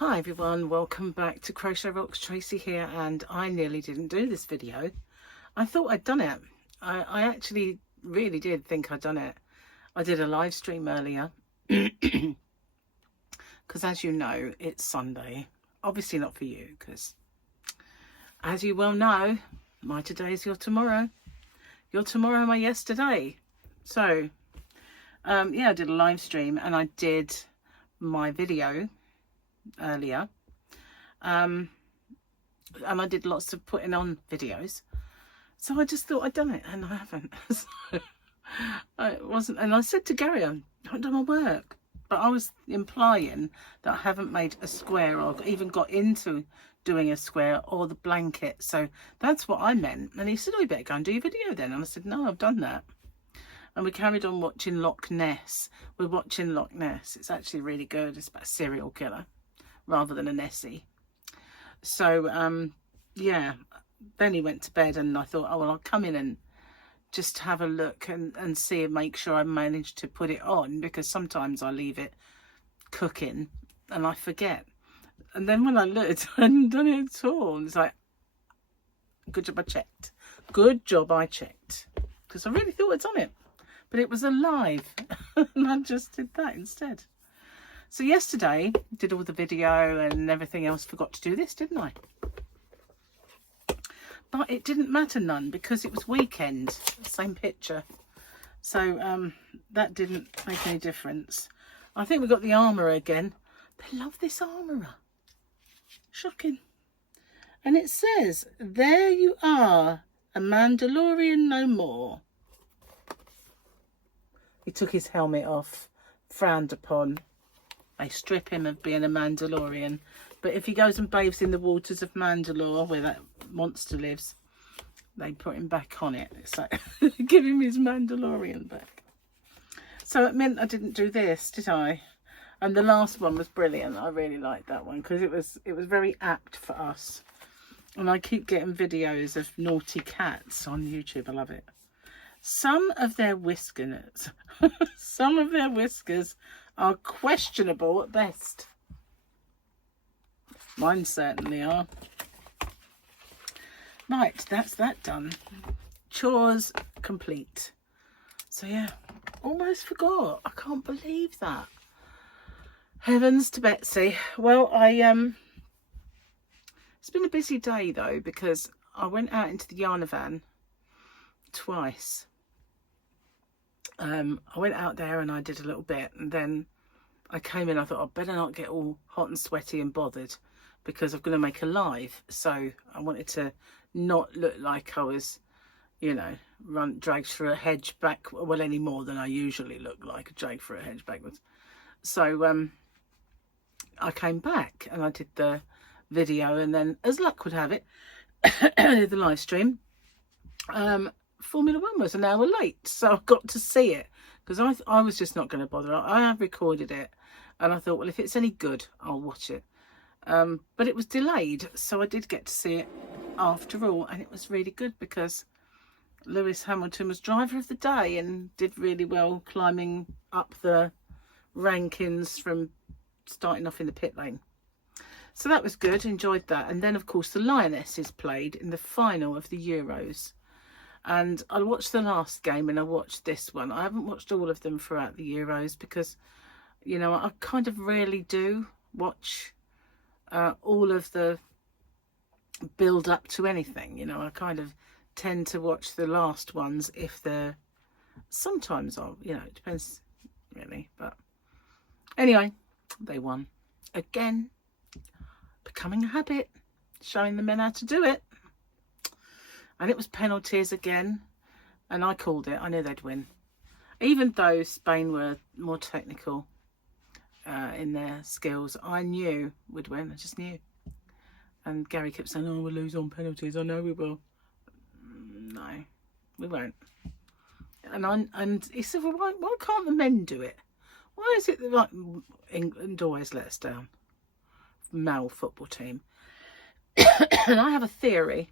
Hi everyone, welcome back to Crochet Rocks. Tracy here, and I nearly didn't do this video. I thought I'd done it. I actually really did think I'd done it. I did a live stream earlier because, as you know, it's Sunday. Obviously not for you, because as you well know, my today is your tomorrow. Your tomorrow, my yesterday. So yeah, I did a live stream and I did my video earlier, and I did lots of putting on videos, so I just thought I'd done it, and I haven't. So I wasn't, and I said to Gary, I haven't done my work, but I was implying that I haven't made a square or even got into doing a square or the blanket. So that's what I meant. And he said, oh, you better go and do your video then. And I said, no, I've done that. And we carried on watching Loch Ness. We're watching Loch Ness. It's actually really good. It's about a serial killer rather than a Nessie. So yeah, then he went to bed, and I thought, oh well, I'll come in and just have a look and see and make sure I managed to put it on, because sometimes I leave it cooking and I forget. And then when I looked, I hadn't done it at all. And it's like, good job I checked. Good job I checked, because I really thought I'd done it, but it was alive and I just did that instead. So yesterday, did all the video and everything else. Forgot to do this, didn't I? But it didn't matter none, because it was weekend. Same picture. So that didn't make any difference. I think we got the armourer again. They love this armourer. Shocking. And it says, there you are, a Mandalorian no more. He took his helmet off, frowned upon. They strip him of being a Mandalorian. But if he goes and bathes in the waters of Mandalore, where that monster lives, they put him back on it. It's like, give him his Mandalorian back. So it meant I didn't do this, did I? And the last one was brilliant. I really liked that one, because it was very apt for us. And I keep getting videos of naughty cats on YouTube. I love it. Some of their whiskers, some of their whiskers are questionable at best. Mine certainly are. Right, that's that done. Chores complete. So yeah, almost forgot. I can't believe that. Heavens to Betsy. Well, it's been a busy day though, because I went out into the yarn van twice. I went out there and I did a little bit, and then I came in. I thought I'd better not get all hot and sweaty and bothered, because I'm going to make a live. So I wanted to not look like I was, you know, dragged through a hedge back, well, any more than I usually look like, dragged through a hedge backwards. So I came back and I did the video, and then, as luck would have it, the live stream, Formula 1 was an hour late, so I got to see it, because I was just not going to bother. I have recorded it, and I thought, well, if it's any good, I'll watch it. But it was delayed, so I did get to see it after all, and it was really good, because Lewis Hamilton was driver of the day and did really well, climbing up the rankings from starting off in the pit lane. So that was good, enjoyed that. And then, of course, the Lionesses played in the final of the Euros. And I watched the last game and I watched this one. I haven't watched all of them throughout the Euros, because, you know, I kind of rarely do watch all of the build up to anything. You know, I kind of tend to watch the last ones if they're, sometimes I'll, you know, it depends really. But anyway, they won again, becoming a habit, showing the men how to do it. And it was penalties again, and I called it. I knew they'd win, even though Spain were more technical in their skills. I knew we'd win. I just knew. And Gary kept saying, "Oh, we'll lose on penalties." I know we will. No, we won't. And he said, "Well, why can't the men do it? Why is it that, like, England always let us down? Male football team." And I have a theory.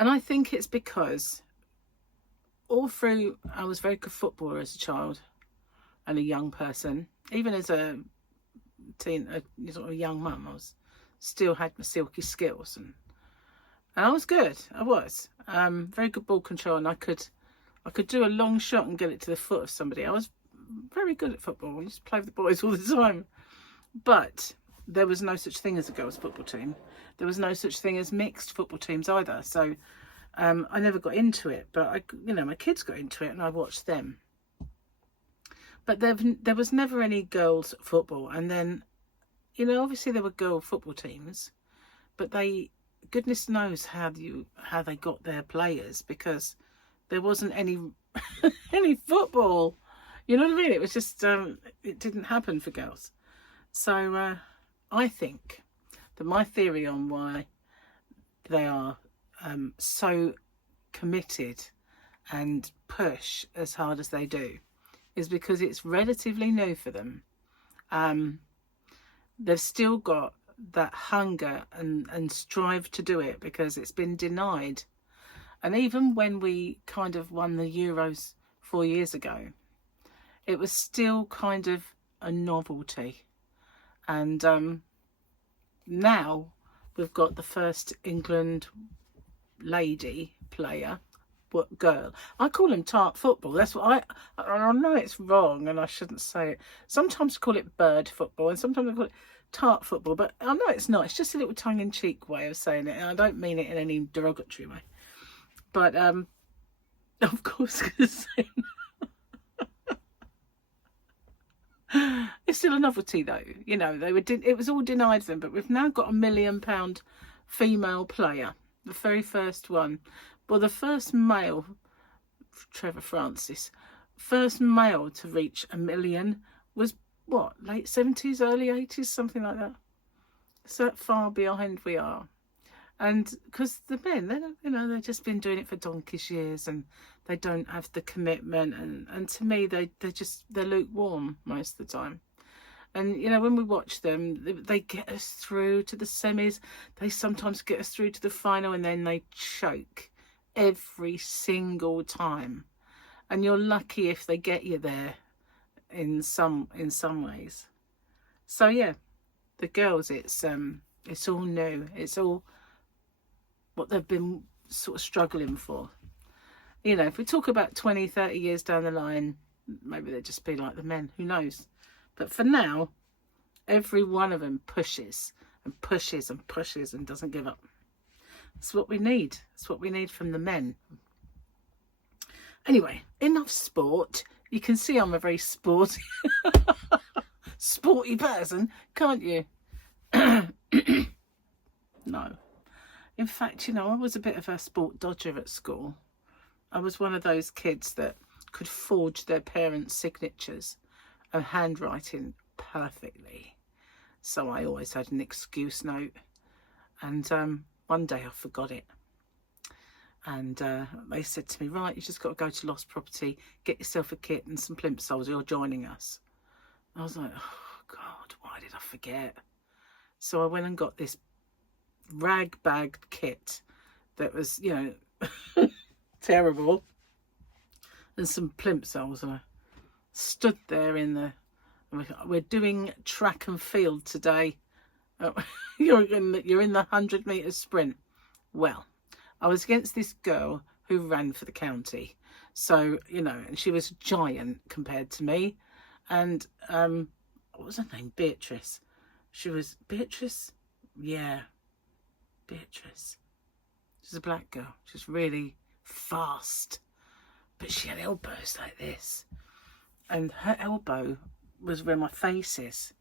And I think it's because all through, I was a very good footballer as a child and a young person, even as a sort of young mum, I was still had my silky skills, and I was good. I was very good ball control, and I could do a long shot and get it to the foot of somebody. I was very good at football. I used to play with the boys all the time. But there was no such thing as a girls' football team. There was no such thing as mixed football teams either. So I never got into it. But my kids got into it, and I watched them. But there was never any girls' football. And then, obviously there were girl football teams, but goodness knows how they got their players, because there wasn't any any football. You know what I mean? It was just it didn't happen for girls. So I think that my theory on why they are so committed and push as hard as they do is because it's relatively new for them. They've still got that hunger and strive to do it, because it's been denied. And even when we kind of won the Euros 4 years ago, it was still kind of a novelty. And now we've got the first England lady player, girl. I call them tart football. That's what I know it's wrong and I shouldn't say it. Sometimes I call it bird football and sometimes I call it tart football, but I know it's not. It's just a little tongue-in-cheek way of saying it, and I don't mean it in any derogatory way. But of course, it's still a novelty, though. It was all denied them, but we've now got £1 million female player, the very first one. Well, the first male, Trevor Francis, first male to reach 1 million was what, late 70s, early 80s, something like that. So that far behind we are. And because the men, they've just been doing it for donkey's years, and they don't have the commitment, and to me they're lukewarm most of the time. And when we watch them, they get us through to the semis, they sometimes get us through to the final, and then they choke every single time. And you're lucky if they get you there in some ways. So yeah, the girls, it's all new, it's all what they've been sort of struggling for. If we talk about 20-30 years down the line, maybe they'll just be like the men, who knows. But for now, every one of them pushes and pushes and pushes and doesn't give up. That's what we need. That's what we need from the men. Anyway, enough sport. You can see I'm a very sporty person, can't you? No. In fact, I was a bit of a sport dodger at school. I was one of those kids that could forge their parents' signatures and handwriting perfectly. So I always had an excuse note. And one day I forgot it. And they said to me, right, you just got to go to Lost Property, get yourself a kit and some plimsolls, you're joining us. I was like, oh God, why did I forget? So I went and got this rag-bagged kit that was, terrible, and some plimsolls, and I stood there we're doing track and field today. You're in the 100-metre sprint. Well, I was against this girl who ran for the county, so and she was a giant compared to me. And what was her name? Beatrice. She was Beatrice. Yeah, Beatrice. She's a black girl. She's really fast, but she had elbows like this, and her elbow was where my face is.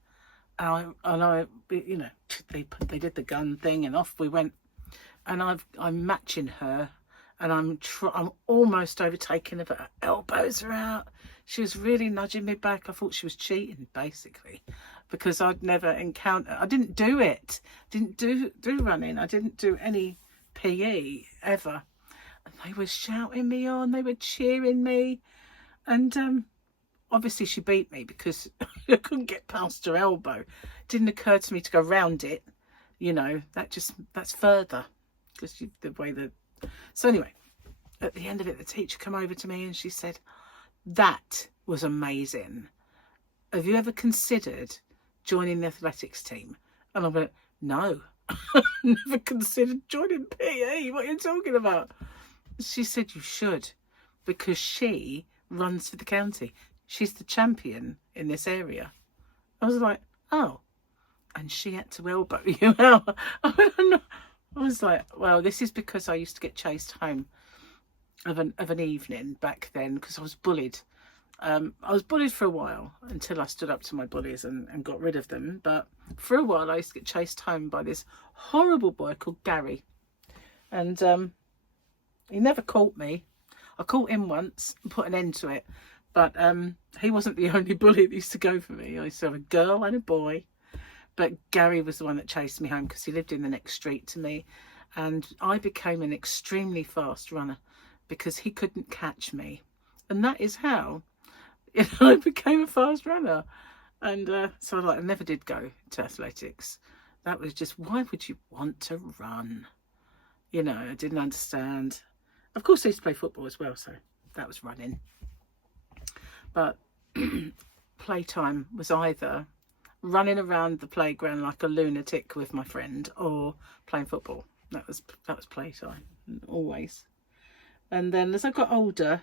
And I they did the gun thing, and off we went. And I'm matching her, and I'm almost overtaking her, but her elbows are out. She was really nudging me back. I thought she was cheating, basically, because I'd never encountered. I didn't do it. Didn't do running. I didn't do any PE ever. And they were shouting me on. They were cheering me, and obviously she beat me because I couldn't get past her elbow. It didn't occur to me to go round it. That's further. Because the way that. So anyway, at the end of it, the teacher came over to me and she said, that was amazing. Have you ever considered joining the athletics team? And I went, no, I've never considered joining PE. What are you talking about? She said, you should, because she runs for the county. She's the champion in this area. I was like, oh, and she had to elbow you out. I was like, well, this is because I used to get chased home of an evening back then, because I was bullied. I was bullied for a while until I stood up to my bullies and got rid of them. But for a while, I used to get chased home by this horrible boy called Gary. And he never caught me. I caught him once and put an end to it. But he wasn't the only bully that used to go for me. I used to have a girl and a boy. But Gary was the one that chased me home because he lived in the next street to me. And I became an extremely fast runner because he couldn't catch me. And that is how I became a fast runner. And so I never did go to athletics. That was just, why would you want to run? You know, I didn't understand. Of course, I used to play football as well, so that was running. But playtime was either running around the playground like a lunatic with my friend or playing football. That was playtime, always. And then as I got older,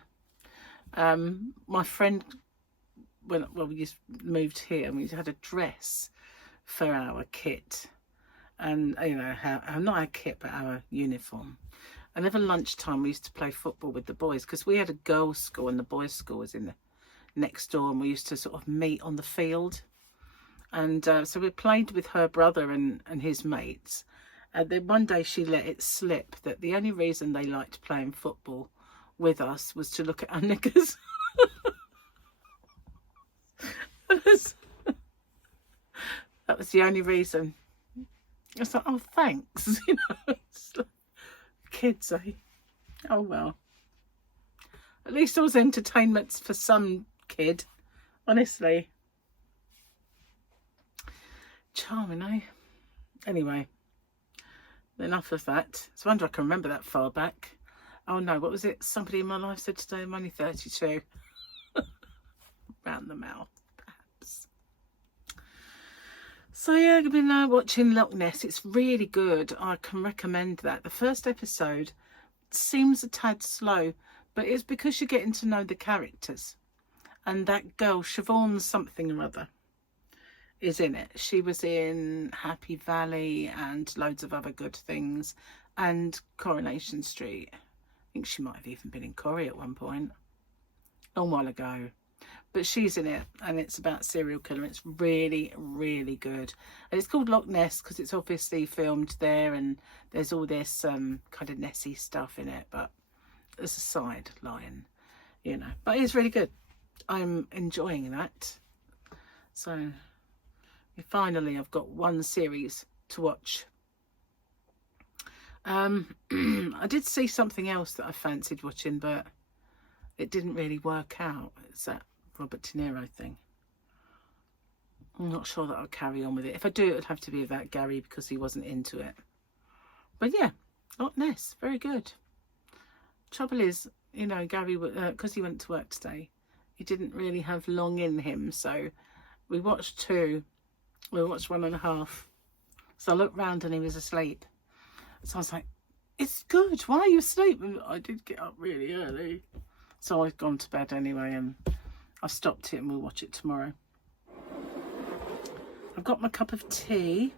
my friend, we just moved here and we had a dress for our kit. And, you know, not our kit, but our uniform. And over lunchtime, we used to play football with the boys because we had a girls' school and the boys' school was in the next door. And we used to sort of meet on the field. And so we played with her brother and his mates. And then one day she let it slip that the only reason they liked playing football with us was to look at our knickers. That was the only reason. I was like, oh, thanks. You know, like, kids, eh? Oh, well. At least there was entertainment for some kid, honestly. Charming, eh? Anyway, enough of that. It's a wonder I can remember that far back. Oh no, what was it? Somebody in my life said today, I'm only 32. Round the mouth, perhaps. So yeah, I've been watching Loch Ness. It's really good. I can recommend that. The first episode seems a tad slow, but it's because you're getting to know the characters. And that girl, Siobhan something or other, is in it. She was in Happy Valley and loads of other good things, and Coronation Street. I think she might have even been in Corrie at one point, a while ago. But she's in it, and it's about serial killer. It's really, really good. And it's called Loch Ness because it's obviously filmed there, and there's all this kind of Nessie stuff in it, but there's a side line, you know. But it's really good. I'm enjoying that. So finally, I've got one series to watch. I did see something else that I fancied watching, but it didn't really work out. It's that Robert De Niro thing. I'm not sure that I'll carry on with it. If I do, it would have to be about Gary because he wasn't into it. But yeah, Loch Ness, very good. Trouble is, you know, Gary, because he went to work today, he didn't really have long in him. So we watched 2. We watched 1.5. So I looked round and he was asleep. So I was like, it's good. Why are you asleep? And I did get up really early. So I've gone to bed anyway, and I've stopped it and we'll watch it tomorrow. I've got my cup of tea.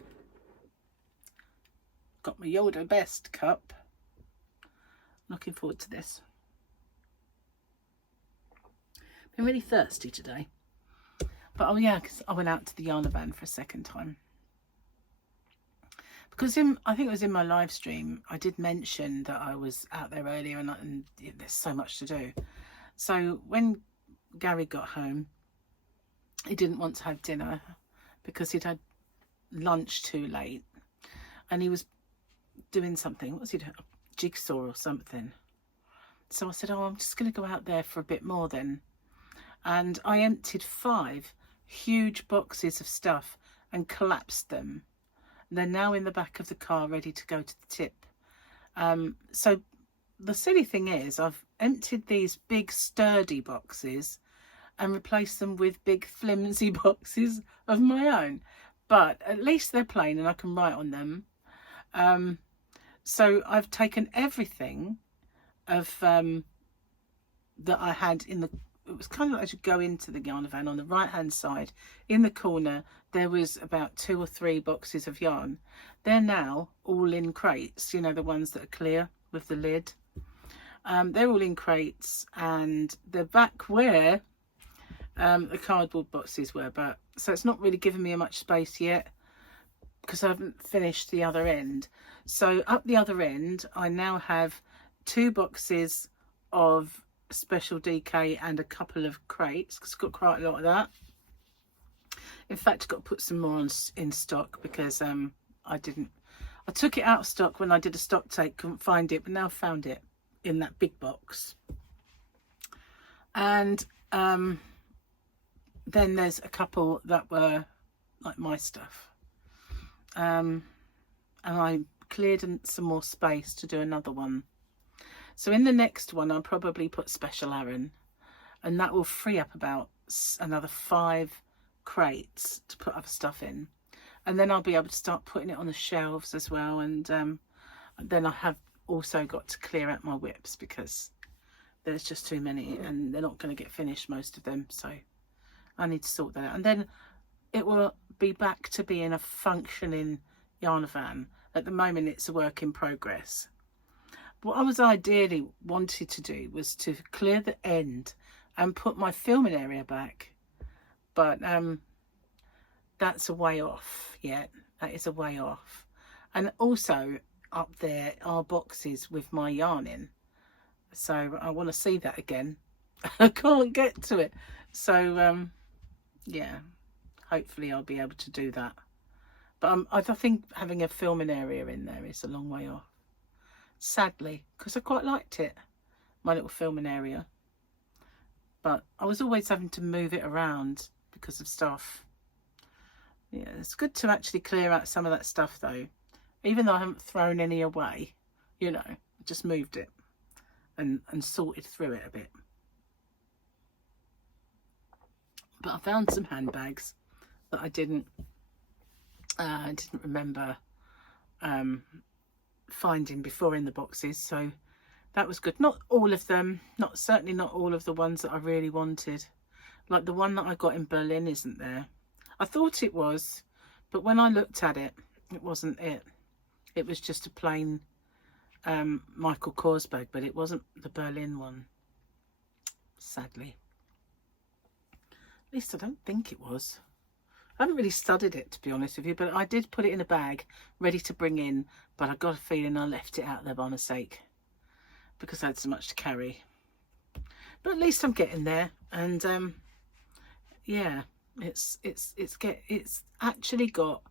Got my Yoda Best cup. Looking forward to this. Been really thirsty today. But oh yeah, because I went out to the yarn van for a second time. Because I think it was in my live stream, I did mention that I was out there earlier and there's so much to do. So when Gary got home, he didn't want to have dinner because he'd had lunch too late. And he was doing something. What was he doing? A jigsaw or something. So I said, oh, I'm just going to go out there for a bit more then. And I emptied 5 huge boxes of stuff and collapsed them. They're now in the back of the car ready to go to the tip. So the silly thing is I've emptied these big sturdy boxes and replaced them with big flimsy boxes of my own. but at least they're plain and I can write on them. So I've taken everything of that I had in the, it was kind of like as you go into the yarn van, on the right hand side in the corner there was about 2 or 3 boxes of yarn. They're now all in crates, you know, the ones that are clear with the lid. They're all in crates, and they're back where the cardboard boxes were, but so it's not really giving me much space yet because I haven't finished the other end. So up the other end I now have 2 boxes of special DK and a couple of crates, because I've got quite a lot of that. In fact, I've got to put some more in stock, because I took it out of stock when I did a stock take, couldn't find it, but now found it in that big box. And then there's a couple that were like my stuff, and I cleared some more space to do another one. So in the next one I'll probably put Special Aran, and that will free up about another 5 crates to put other stuff in, and then I'll be able to start putting it on the shelves as well. And then I have also got to clear out my WIPs, because there's just too many and they're not going to get finished, most of them, so I need to sort that out. And then it will be back to being a functioning yarn van. At the moment it's a work in progress. What I was ideally wanted to do was to clear the end and put my filming area back, but that's a way off yet. That is a way off. And also up there are boxes with my yarn in, so I want to see that again. I can't get to it, so yeah, hopefully I'll be able to do that. But I think having a filming area in there is a long way off, sadly, because I quite liked it, my little filming area. But I was always having to move it around because of stuff. Yeah, it's good to actually clear out some of that stuff though, even though I haven't thrown any away, you know, just moved it and sorted through it a bit. But I found some handbags that I didn't remember finding before in the boxes, so that was good. Not all of them, certainly not all of the ones that I really wanted. Like the one that I got in Berlin isn't there. I thought it was, but when I looked at it, it wasn't it. It was just a plain Michael Kors bag, but it wasn't the Berlin one, sadly. At least I don't think it was. I haven't really studied it, to be honest with you, but I did put it in a bag ready to bring in, but I got a feeling I left it out there by mistake because I had so much to carry. But at least I'm getting there, and yeah, it's actually got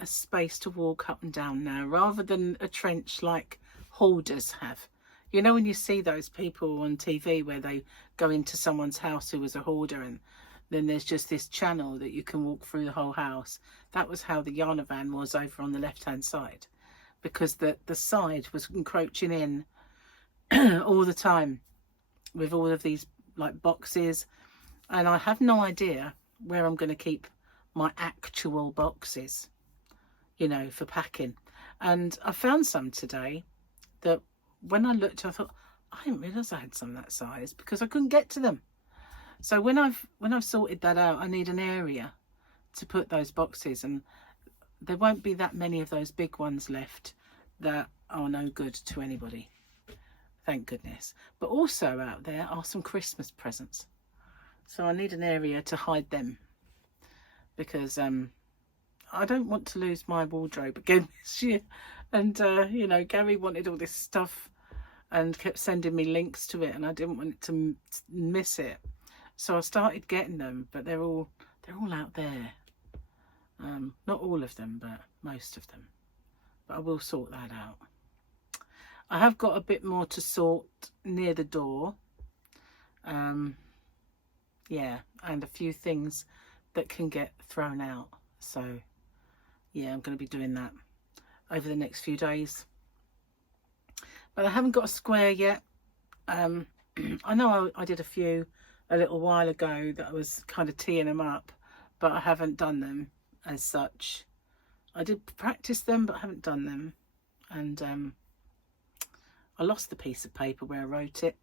a space to walk up and down now, rather than a trench like hoarders have. You know, when you see those people on TV where they go into someone's house who was a hoarder, and then there's just this channel that you can walk through the whole house. That was how the yarn van was over on the left hand side, because the side was encroaching in all the time with all of these like boxes, and I have no idea where I'm going to keep my actual boxes, you know, for packing. And I found some today that when I looked, I thought, I didn't realise I had some that size, because I couldn't get to them. So when I've sorted that out, I need an area to put those boxes, and there won't be that many of those big ones left that are no good to anybody, thank goodness. But also out there are some Christmas presents, so I need an area to hide them, because I don't want to lose my wardrobe again this year. And you know, Gary wanted all this stuff and kept sending me links to it, and I didn't want to miss it. So I started getting them, but they're all out there. Not all of them, but most of them. But I will sort that out. I have got a bit more to sort near the door. Yeah, and a few things that can get thrown out. So yeah, I'm going to be doing that over the next few days. But I haven't got a square yet. I know I did a few a little while ago that I was kind of teeing them up, but I haven't done them. as such. I did practice them, but I haven't done them. And I lost the piece of paper where I wrote it.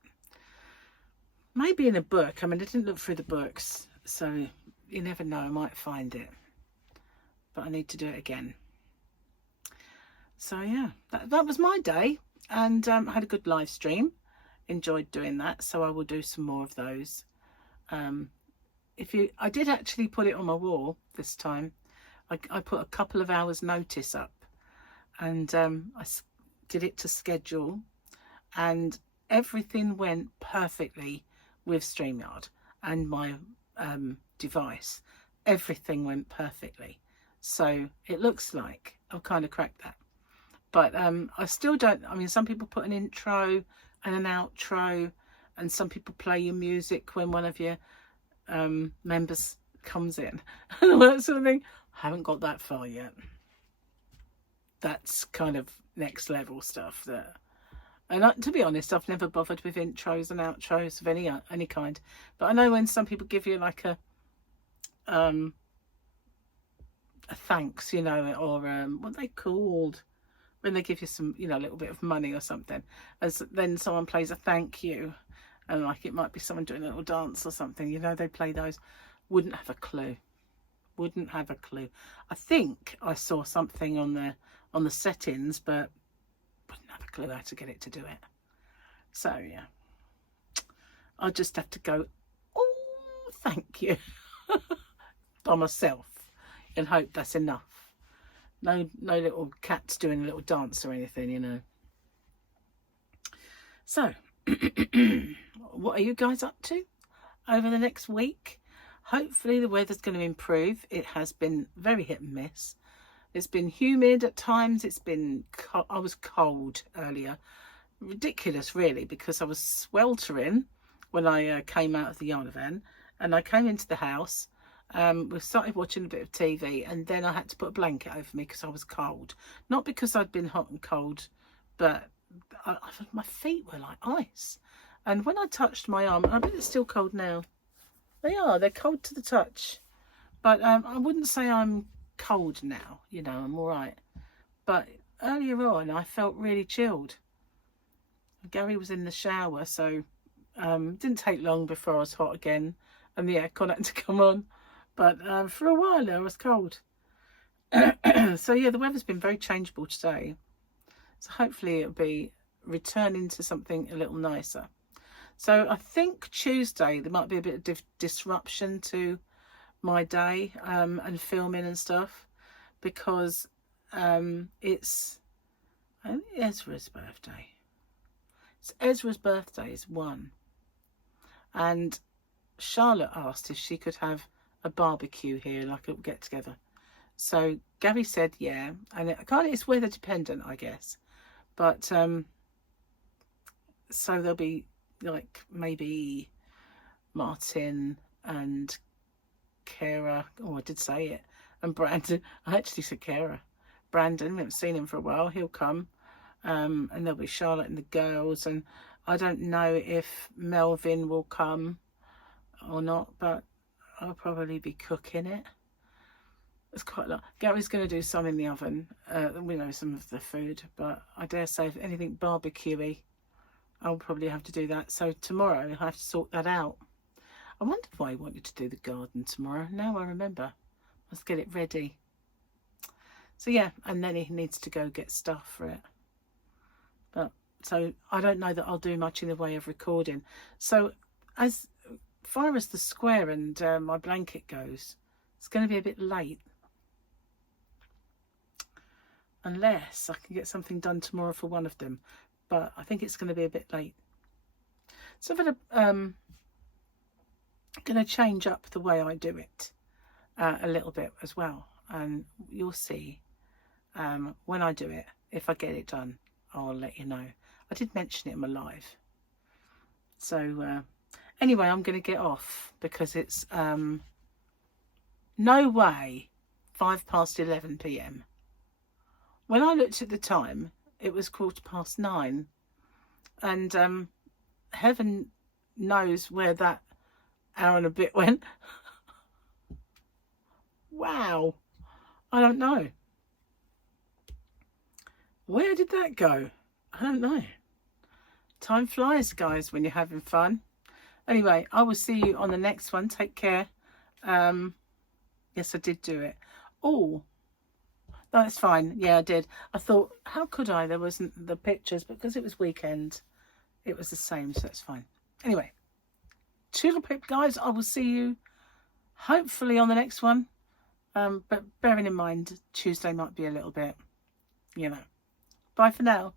Maybe in a book. I mean, I didn't look through the books, so you never know, I might find it. But I need to do it again. So yeah, that was my day, and I had a good live stream. Enjoyed doing that, so I will do some more of those. I did actually put it on my wall this time. I put a couple of hours notice up, and I did it to schedule, and everything went perfectly with StreamYard and my device. Everything went perfectly, so it looks like I've kind of cracked that. But I still don't, I mean, some people put an intro and an outro, and some people play your music when one of your members comes in and all that sort of thing. I haven't got that far yet. That's kind of next level stuff there. And to be honest, I've never bothered with intros and outros of any kind. But I know when some people give you like a thanks, you know, or what are they called? When they give you some, you know, a little bit of money or something, as then someone plays a thank you, and like it might be someone doing a little dance or something, you know, they play those. Wouldn't have a clue. Wouldn't have a clue. I think I saw something on the settings, but wouldn't have a clue how to get it to do it. So yeah, I'll just have to go, oh, thank you, by myself, and hope that's enough. No little cats doing a little dance or anything, you know. So, what are you guys up to over the next week? Hopefully the weather's going to improve. It has been very hit and miss. It's been humid at times. It's been I was cold earlier. Ridiculous, really, because I was sweltering when I came out of the yarn van, and I came into the house. We started watching a bit of TV, and then I had to put a blanket over me because I was cold. Not because I'd been hot and cold, but my feet were like ice. And when I touched my arm, I bet it's still cold now. They're cold to the touch. But I wouldn't say I'm cold now, you know, I'm all right. But earlier on, I felt really chilled. Gary was in the shower, so it didn't take long before I was hot again, and the aircon had to come on. But for a while now, I was cold. So yeah, the weather's been very changeable today. So hopefully it'll be returning to something a little nicer. So I think Tuesday there might be a bit of disruption to my day and filming and stuff, because it's Ezra's birthday. It's Ezra's birthday is 1. And Charlotte asked if she could have a barbecue here, like a get together. So Gabby said yeah, and it's weather dependent, I guess. But so there'll be like maybe Martin and Kara. Oh, I did say it. And Brandon. I actually said Kara. Brandon, we haven't seen him for a while. He'll come. And there'll be Charlotte and the girls. And I don't know if Melvin will come or not, but I'll probably be cooking it. It's quite a lot. Gary's going to do some in the oven. We know some of the food, but I dare say if anything barbecuey, I'll probably have to do that. So tomorrow I have to sort that out. I wonder why he wanted to do the garden tomorrow. Now I remember. Let's get it ready. So yeah, and then he needs to go get stuff for it. But so I don't know that I'll do much in the way of recording. So as far as the square and my blanket goes, it's going to be a bit late. Unless I can get something done tomorrow for one of them. But I think it's going to be a bit late. So I'm going to change up the way I do it a little bit as well. And you'll see when I do it, if I get it done, I'll let you know. I did mention it in my live. So anyway, I'm going to get off because it's no way 11 p.m. When I looked at the time, it was 9:15, and heaven knows where that hour and a bit went. Wow. I don't know. Where did that go? I don't know. Time flies, guys, when you're having fun. Anyway, I will see you on the next one. Take care. Yes, I did do it. Oh, no, it's fine. Yeah, I did. I thought, how could I? There wasn't the pictures, because it was weekend. It was the same, so it's fine. Anyway, toodle pip, guys. I will see you hopefully on the next one. But bearing in mind, Tuesday might be a little bit, you know. Bye for now.